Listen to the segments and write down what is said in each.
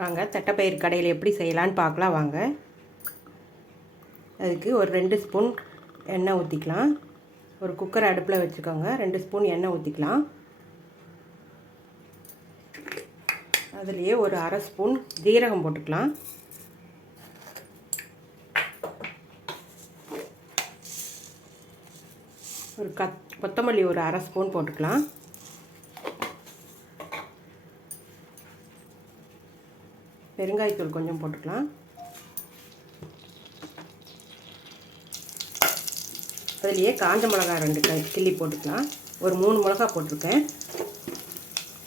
வாங்க. தட்டைப்பயிர் கடையில் எப்படி செய்யலான்னு பார்க்கலாம் வாங்க. அதுக்கு ஒரு ரெண்டு ஸ்பூன் எண்ணெய் ஊற்றிக்கலாம் ஒரு குக்கர் அடுப்பில் வச்சுக்கோங்க. ரெண்டு ஸ்பூன் எண்ணெய் ஊற்றிக்கலாம் அதுலேயே ஒரு அரை ஸ்பூன் ஜீரகம் போட்டுக்கலாம். ஒரு கத் கொத்தமல்லி ஒரு அரை ஸ்பூன் போட்டுக்கலாம். பெருங்காயத்தூள் கொஞ்சம் போட்டுக்கலாம். அதுலேயே காஞ்ச மிளகா ரெண்டு கை கிள்ளி போட்டுக்கலாம். ஒரு மூணு மிளகா போட்டிருக்கேன்.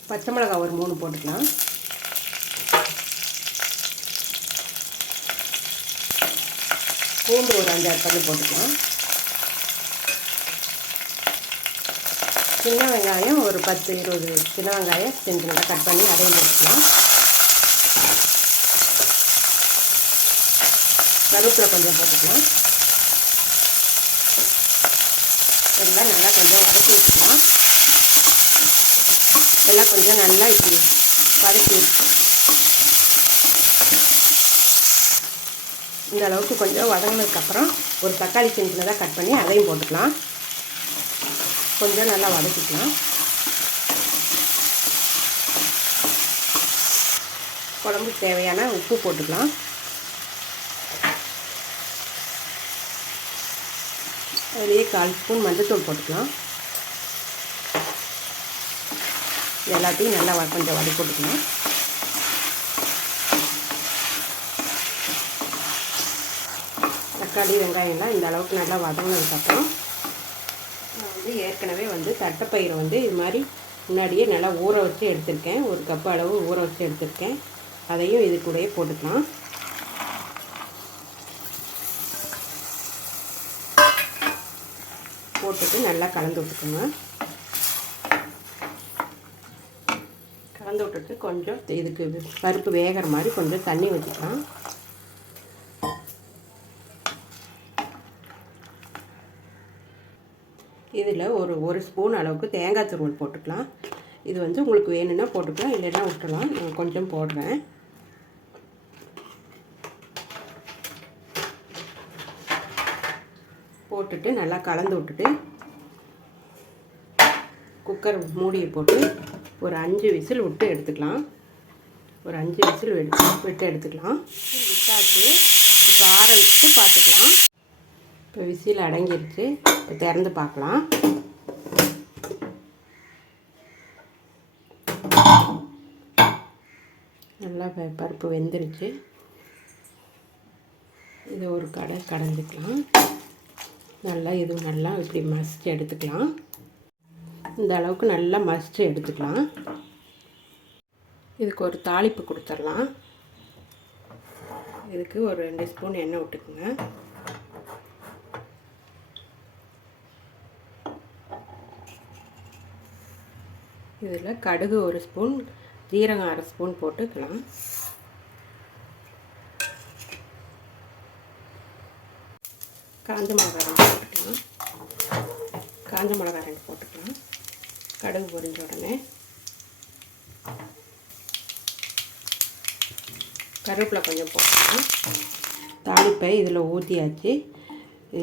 பச்சை மிளகா ஒரு மூணு போட்டுக்கலாம். பூண்டு ஒரு அஞ்சாறு பல்லு போட்டுக்கலாம். சின்ன வெங்காயம் ஒரு பத்து இருபது சின்ன வெங்காயம் சின்ன கட் பண்ணி அதையும் போட்டுக்கலாம். கருவேப்பிலை கொஞ்சம் போட்டுக்கலாம். எல்லாம் நல்லா கொஞ்சம் வதக்கி விட்டுக்கலாம். எல்லாம் கொஞ்சம் நல்லா இப்படி வதக்கி இந்த அளவுக்கு கொஞ்சம் வதங்கினதுக்கப்புறம் ஒரு தக்காளி சின்ன கட் பண்ணி அதையும் போட்டுக்கலாம். கொஞ்சம் நல்லா வதக்கிக்கலாம். குழம்புக்கு தேவையான உப்பு போட்டுக்கலாம். அதுலேயே கால் ஸ்பூன் மஞ்சத்தூள் போட்டுக்கலாம். எல்லாத்தையும் நல்லா வ- கொஞ்சம் வடி போட்டுக்கலாம் தக்காளி வெங்காயம்லாம் இந்த அளவுக்கு நல்லா வதங்கினதுக்கப்புறம் நான் வந்து ஏற்கனவே வந்து தட்டைப்பயிரை வந்து இது மாதிரி முன்னாடியே நல்லா ஊற வச்சு எடுத்திருக்கேன். ஒரு கப் அளவு ஊற வச்சு எடுத்திருக்கேன். அதையும் இது கூடயே போட்டுக்கலாம். போட்டுட்டு நல்லா கலந்து விட்டுக்கோங்க. கலந்து விட்டுட்டு கொஞ்சம் இதுக்கு பருப்பு வேகிற மாதிரி கொஞ்சம் தண்ணி வச்சுக்கலாம் இதில் ஒரு ஒரு ஸ்பூன் அளவுக்கு தேங்காய் துருவல் போட்டுக்கலாம். இது வந்து உங்களுக்கு வேணும்னா போட்டுக்கலாம் இல்லைன்னா விட்டுலாம் நான் கொஞ்சம் போடுறேன். போட்டுட்டு நல்லா கலந்து விட்டுட்டு குக்கர் மூடியை போட்டு ஒரு அஞ்சு விசில் விட்டு எடுத்துக்கலாம். ஒரு அஞ்சு விசில் எடுத்து விட்டு எடுத்துக்கலாம். விட்டாச்சு இப்போ ஆற வச்சுட்டு பார்த்துக்கலாம். இப்போ விசில் அடங்கிருச்சு இப்போ திறந்து பார்க்கலாம். நல்லா ப- பருப்பு வெந்துருச்சு. இதை ஒரு கடை கடைஞ்சிக்கலாம் நல்லா இதுவும் நல்லா இப்படி மசித்து எடுத்துக்கலாம். இந்த அளவுக்கு நல்லா மசிச்சு எடுத்துக்கலாம். இதுக்கு ஒரு தாளிப்பு கொடுத்துடலாம். இதுக்கு ஒரு ரெண்டு ஸ்பூன் எண்ணெய் விட்டுக்குங்க. இதில் கடுகு ஒரு ஸ்பூன் ஜீரகம் அரை ஸ்பூன் போட்டுக்கலாம். காஞ்ச மிளகா ரெண்டு போட்டுக்கலாம். காஞ்ச மிளகா ரெண்டு போட்டுக்கலாம். கடுகு பொரிஞ்ச உடனே. கருவேப்பிலை கொஞ்சம் போட்டுக்கலாம். தாளிப்பை இதில் ஊற்றியாச்சு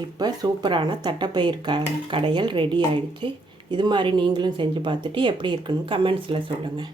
இப்போ சூப்பரான தட்டைப்பயிர் க கடையல் ரெடி ஆகிடுச்சு இது மாதிரி நீங்களும் செஞ்சு பார்த்துட்டு எப்படி இருக்குன்னு கமெண்ட்ஸில் சொல்லுங்கள்